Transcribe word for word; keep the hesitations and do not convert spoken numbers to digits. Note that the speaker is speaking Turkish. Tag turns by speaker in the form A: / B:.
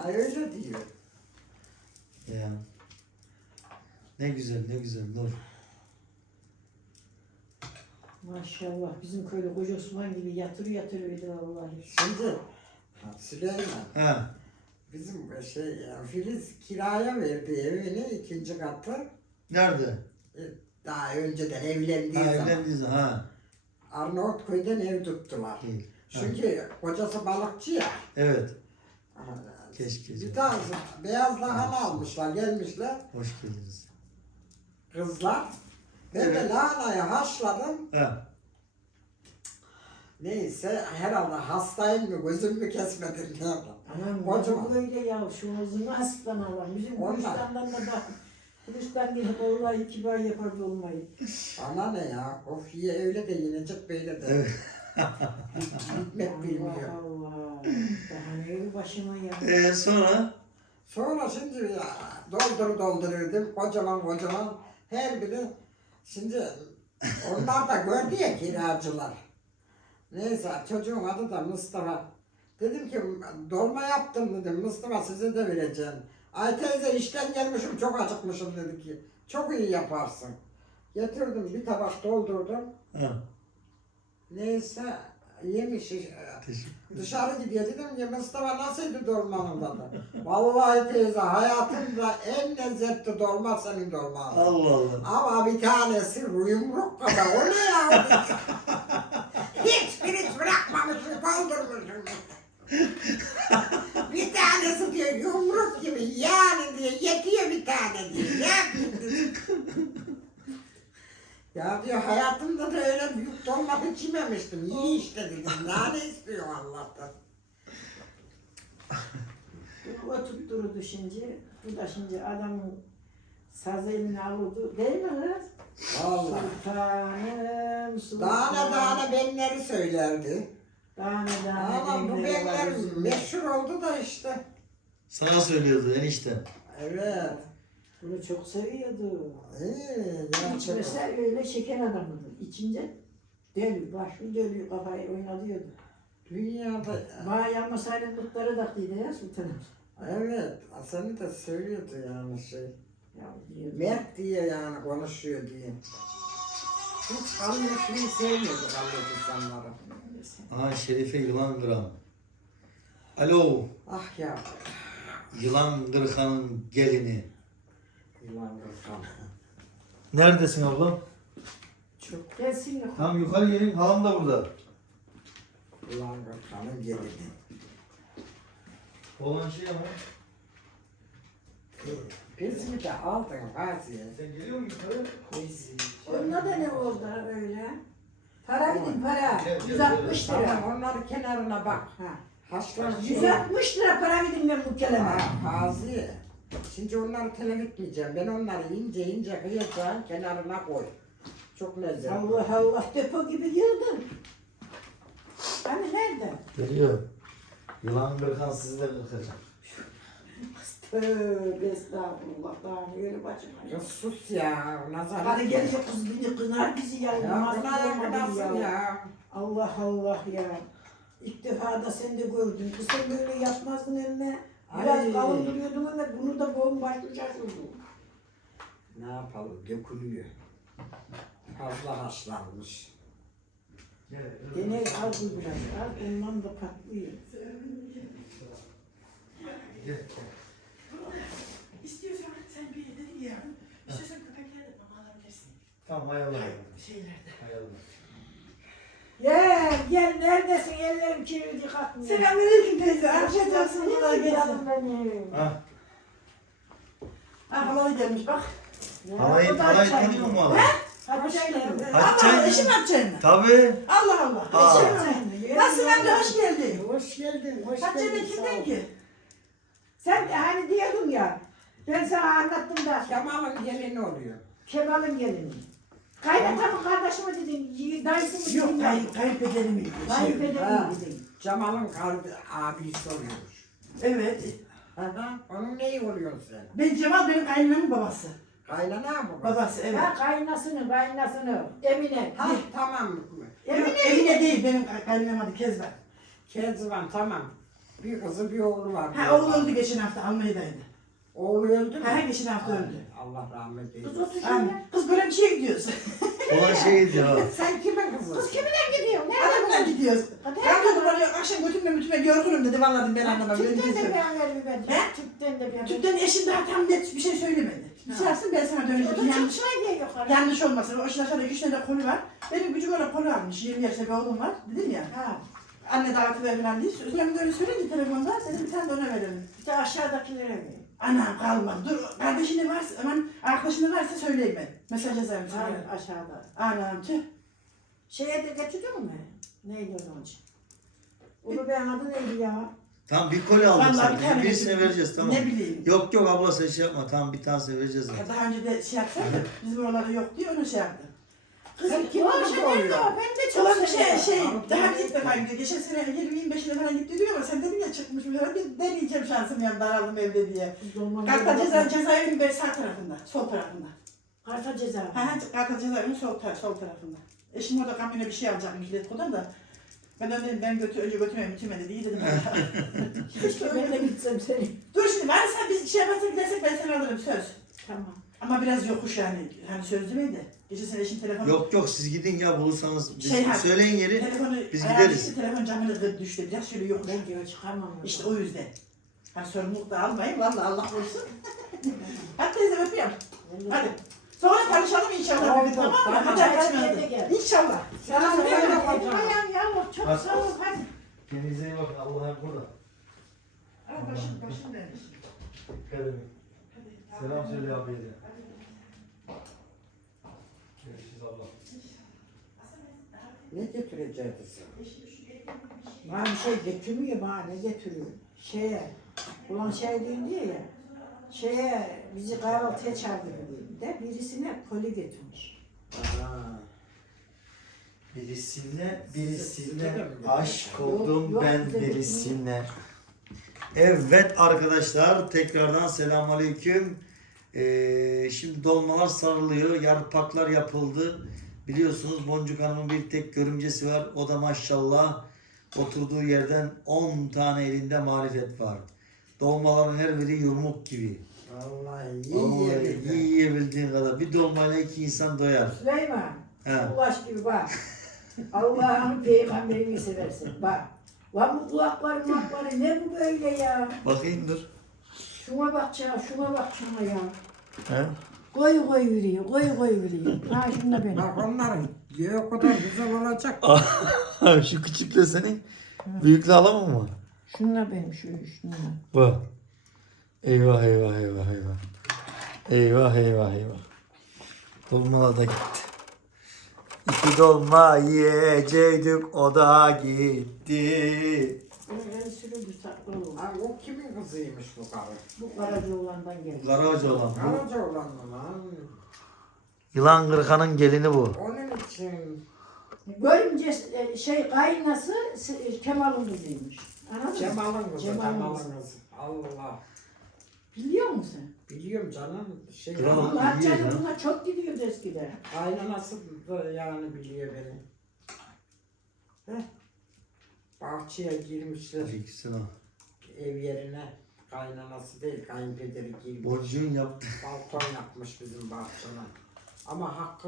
A: Ay öyle diyor.
B: Ya. Ne güzel, ne güzel Nur.
C: Maşallah bizim köyde Koca Osman gibi yatır yatırıyordu vallahi.
A: Şimdi ha, Süleyman
B: Ha.
A: bizim şey yani Filiz kiraya verdi evini ikinci katı.
B: Nerede?
A: E, Daha önceden evlendiği
B: Ha,
A: zaman.
B: evlendiğiniz zaman. Ha.
A: Arnavutköy'den ev tuttular.
B: Değil. Ha.
A: Çünkü kocası balıkçı ya.
B: Evet.
A: Aha,
B: Keşke.
A: Bir tanesi beyaz lahana almışlar, gelmişler
B: Hoş geldiniz.
A: kızlar. Ben de
B: Evet.
A: lahanayı haşladım.
B: Ha.
A: Neyse herhalde hastayım mı, gözüm mü kesmedim ne yapayım.
C: Anam
A: Kocaman.
C: bu böyle ya şu hızını hastan Allah. Bizim
A: Onlar.
C: Gülistan'dan da bak. Gülistan gibi vallahi kibar yapardı olmayı.
A: Bana ne ya, of ye öyle de yenecek böyle de.
B: Evet.
A: Gitmek bilmiyor.
C: Allah Allah. Daha ne başıma ya.
B: Ee, sonra?
A: Sonra şimdi ya, doldur doldururdum kocaman kocaman her biri. Şimdi onlar da gördü ya kiracılar. Neyse çocuğun adı da Mustafa. Dedim ki dolma yaptım dedim, Mustafa size de vereceğim. Ay teyze işten gelmişim çok acıkmışım dedi ki. Çok iyi yaparsın. Getirdim bir tabak doldurdum.
B: Ha.
A: Neyse yemiş.
B: Teşekkür.
A: Dışarı gidiyor dedim ki Mustafa nasıldı dolmanın tadı? Vallahi teyze hayatımda en lezzetli dolma senin dolman.
B: Allah Allah.
A: Ama bir tanesi yumruk kadar o ne ya? Hiç pirinç bırakmamışım doldurmuşum. Bir tanesi diyor yumruk gibi yani diyor yetiyor bir tane diyor. Ne yapayım dedim. Ya diyor hayatımda da öyle büyük dolma hiç yememiştim. İyi işte dedim. Daha ne istiyor Allah'tan?
C: O tutturdu şimdi. Bu da şimdi adamın saz eline alırdı. Değil mi kız?
A: Vallahi.
C: Sultanım, sultanım.
A: Tane tane benleri söylerdi.
C: Tane tane.
A: Ama bu
C: benleri
A: benler
C: var yüzünde.
A: meşhur oldu da işte.
B: Sana söylüyordu enişte.
A: Evet.
C: Bunu çok seviyordu.
A: İyi, gerçekten.
C: İçmese öyle şeker adamıdır. İçince deli, başı deli kafayı oynatıyordu.
A: Dünyada.
C: Bana yanmasaydı kutları taktıydı ya sultanım.
A: Evet. Seni de söylüyordu yani şey.
C: Ya diyordu.
A: Mert diye yani konuşuyor diye. Hiç kalmışlığı sevmiyordu kalmış insanları.
B: Aha Şerife Yılan Kıran. Alo.
A: Ah ya.
B: Yılan Kırkan'ın gelini.
A: Yılan kırkan.
B: Neredesin ablam?
C: Çok gelsin yok.
B: Tam yukarı gelin. Halam da burada.
A: Yılan kırkanın gelini.
B: Olan şey ama.
A: Bizi de aldın Gazi'ye.
B: Sen geliyor musun yukarı?
A: Bizi.
C: Onda da ne oldu öyle? Para gidin para.
B: Gel, gel,
C: yüz altmış
A: Tamam
C: lira.
A: onların kenarına bak.
C: Ha.
A: Haşlanmış.
C: yüz altmış lira para gidin ben bu kelime.
A: Ha, Gazi. Şimdi onları telef etmeyeceğim. Ben onları ince ince kıyacağım kenarına koy. Çok lezzetli.
C: Allah Allah depo gibi yıldın. Hani nerede?
B: Geliyor. Yılan Kırkan sizi de kırkacak.
C: Tövbe estağfurullah daha ne öyle başıma.
A: Ya sus ya. Nazar.
C: Hadi gel ya kız beni kınar bizi ya.
A: Ya
C: Nasıl
A: kınar
C: olmadın
A: kınarsın ya.
C: Allah Allah ya. İlk defa da sen de gördün. Kız sen böyle yapmazdın önüne. Biraz
A: Ay.
C: kalın duruyordun ama bunu da boğum başlı şaşırdı.
A: Ne yapalım? Dökülüyor. Fazla haşlanmış.
C: Deney al bu biraz. Al ondan da patlıyor.
D: İstiyorsan sen bir yedin ya. İstiyorsan köpekleri de mama alabilirsin.
B: Tamam ayarlar.
D: Şeylerde.
B: Ayarlar.
C: Gel gel neredesin ellerim kirli kalkmıyor.
D: Selamünaleyküm teyze. Afiyet olsun.
C: Ne
D: Kolay gelsin.
C: canım benim.
B: Ha.
D: Ha halay gelmiş bak.
B: Halayı,
C: O da
B: halayı
C: çay.
B: tanıyor mu halayı?
C: Hadi çay geldi.
B: Hadi
D: Allah
B: çay.
D: eşim atacağım.
B: Tabii.
D: Allah Allah.
B: Aa.
D: Eşim Nasılsın amca hoş geldin.
A: Hoş geldin. Hoş
D: Hatice
A: geldin.
D: de kimden ki?
C: Sen hani diyordun ya. Ben sana anlattım da.
A: Kemal'ın gelini oluyor.
C: Kemal'in gelini. Kaynatamın kardeşi mi dedin? Dayısı mı dedin?
D: Yok kay, kayınpederim miydi?
C: Kayınpeder
A: Ha.
C: mi dedin?
A: Cemal'ın kalbi abisi oluyormuş.
D: Evet.
A: Aha, onun neyi oluyorsun sen?
D: Ben Cemal benim kaynanamın babası.
A: Kaynana mı?
D: Babası evet.
C: Ha kaynasını, kaynasını. Emine.
A: Ha tamam.
D: Yok, Emine değil benim kay- kaynanam adı Kezban.
A: Kezban tamam. Bir kızı bir oğlu var.
D: Ha oğul öldü geçen hafta Almanya'daydı.
A: Oğlu öldü mü?
D: Ha geçen hafta öldü.
A: Allah rahmet
C: Kız
A: eylesin.
C: otur
D: Aynen.
C: şöyle.
D: Kız böyle bir şeye gidiyoruz.
B: Olan şey diyor.
A: Sen kimin kızı?
C: Kız kiminle gidiyor?
D: Adamla
C: Nerede?
D: gidiyoruz.
C: Hadi.
D: Ben dedim oraya akşam götürme mütüme yorgunum dedi. Vallahi dedim ben anlamam. Öyle
C: Tüpten de
D: değilse.
C: bir haber bir ver.
D: He?
C: Tüpten de bir haber.
D: Tüpten eşim daha tam net bir şey söylemedi. Dışarısın ben sana
C: O
D: döneceğim.
C: da
D: Yanlış,
C: çalışmaya diye yukarı.
D: yanlış olmasın. O şimdi aşağıda üç tane kolu var. Benim küçük olan kolu almış. yirmi yaşında bir oğlum var. Dedim ya.
C: Ha.
D: Anne daveti ver falan diye. Üzerine öyle söyleyince telefonda dedim bir tane de ona verelim.
C: Bir de aşağıdakilere ver.
D: Anam kalmadı. Dur kardeşine varsa, aman arkadaşına varsa söyleyeyim ben. Mesaj yazarım sana.
C: Aynen aşağıda.
D: Anam tüh.
C: Şeye de getirdin mi? Neydi o zaman? Onu ben adı neydi ya?
B: Tamam bir kolye aldık
D: Vallahi
B: sana.
D: bir tane
B: Birisine
D: getirdim.
B: vereceğiz tamam.
D: Ne bileyim.
B: Yok yok abla sen şey yapma. Tamam bir tanesini vereceğiz.
D: Ya daha önce de şey yapsaydı, bizim oralarda yok diye onu şey yaptım.
C: Kızım
A: Sen
C: kim
A: kim
C: o
A: kızı
C: şey nerede
A: oluyor?
C: o? Ben de çok
D: Ulan şey,
C: seviyorum.
D: şey,
A: Tamam,
D: daha
A: tamam.
D: bir ilk defa gidiyor. Geçen sene yirmi yirmi beşine falan gitti diyor ama sen dedin ya çıkmış bir ara bir deneyeceğim şansım yani daraldım evde diye.
C: Dolma
D: Kartal
C: dolma-
D: ceza, cezaevinin böyle sağ tarafında, sol tarafında.
C: Kartal ceza.
D: Ha ha, Kartal cezaevinin sol, tar sol tarafında. Eşim orada kamyona bir şey alacak millet kodan da. Ben de dedim ben götür, önce götürmeyeyim bitirme dedi. İyi dedim.
C: Keşke ben de gitsem seni.
D: Dur şimdi varsa biz şey yaparsak gidersek ben seni alırım söz.
C: Tamam.
D: Ama biraz yokuş yani. Hani söz demeydi. Geçen sene eşim telefonu...
B: Yok yok siz gidin ya bulursanız biz
D: Şey, ha,
B: söyleyin yeri.
D: Telefonu
B: biz
D: ayağa
B: gideriz.
D: düştü, telefon camını kırdı düştü. Biraz şöyle yokuş.
C: Ben diyor çıkarmam.
D: İşte o yüzden. Hani sorumluluk da almayın. Vallahi Allah korusun. Hadi teyze öpüyorum. Hadi. Sonra tanışalım inşallah.
A: Tamam,
D: Tamam, tamam mı?
A: tamam.
D: Hadi
C: Hadi,
D: açmadı.
C: hadi, gel.
D: İnşallah.
C: Selam
A: Selam
C: söyle
A: söyle
C: bakalım.
A: bakalım.
C: Ayağım yavrum çok
B: Hadi.
C: sağ ol. Hadi.
B: Kendinize iyi bakın. Allah'a burada.
D: Al başım, başım vermiş.
B: Dikkat edin. Selam söyle abiye de. Görüşürüz abla.
A: Ne getireceğiz?
C: Bana bir şey getirmiyor bana ne getiriyor? Şeye, ulan şey diyeyim diye ya, şeye bizi kahvaltıya çağırdı diyeyim de birisine koli getirmiş.
A: Aa,
B: Birisine, birisine
A: Değil mi?
B: aşk oldum
C: Yok, yok,
B: ben
C: bize
B: birisine. Evet arkadaşlar tekrardan selamünaleyküm. Ee, şimdi dolmalar sarılıyor, yarpaklar yapıldı. Biliyorsunuz Boncuk Hanım'ın bir tek görümcesi var. O da maşallah oturduğu yerden on tane elinde marifet var. Dolmaların her biri yumruk gibi.
A: vallahi iyi
B: Vallahi
A: yiyebildim.
B: iyi yiyebildiğin kadar. Bir dolmayla iki insan doyar.
C: Süleyman,
B: He.
C: ulaş gibi bak. Allah'ın peygamberini seversin bak. Lan bu kulakları kulakları ne bu böyle ya?
B: Bakayım dur.
C: Şuna bak ya, şuna bak şuna ya.
B: He?
C: Koy koy yürüyor, koy koy yürüyor. Ha şuna benim.
A: Bak onların diyor o kadar güzel olacak.
B: Şu küçükle senin büyükle alamam mı?
C: Şunla benim şu, şunla.
B: Bak. Eyvah eyvah eyvah eyvah. Eyvah eyvah eyvah. Dolmalar da gitti. İki dolma yiyecektik o da gitti.
C: Bunun el sürüldü saklı olur.
A: Ha, o kimin kızıymış bu karı?
C: Bu Karacaoğlan'dan geldi.
B: Karahoca olan bu.
A: Karaca olan mı lan?
B: Yılan Kırkan'ın gelini bu.
A: Onun için
C: Görümce e, şey kaynası s- Kemal'ın kızıymış. Anladın mı?
A: Cemal'ın kızı,
C: Cemal'ın
A: Cemal'ın
C: kızı.
A: kızı. Allah.
C: Biliyor musun?
A: Biliyorum canım. Şey,
B: Kral-
A: ama
C: Allah
B: biliyor
C: canım
B: ya.
C: bunlar çok gidiyordu eskiden.
A: kaynanası da yani biliyor beni. Heh. Bahçeye girmişler
B: Aleykümselam.
A: ev yerine. Kaynanası değil, kayınpederi girmiş.
B: Boncuğun yaptı.
A: Balkon yapmış bizim bahçene. Ama hakkı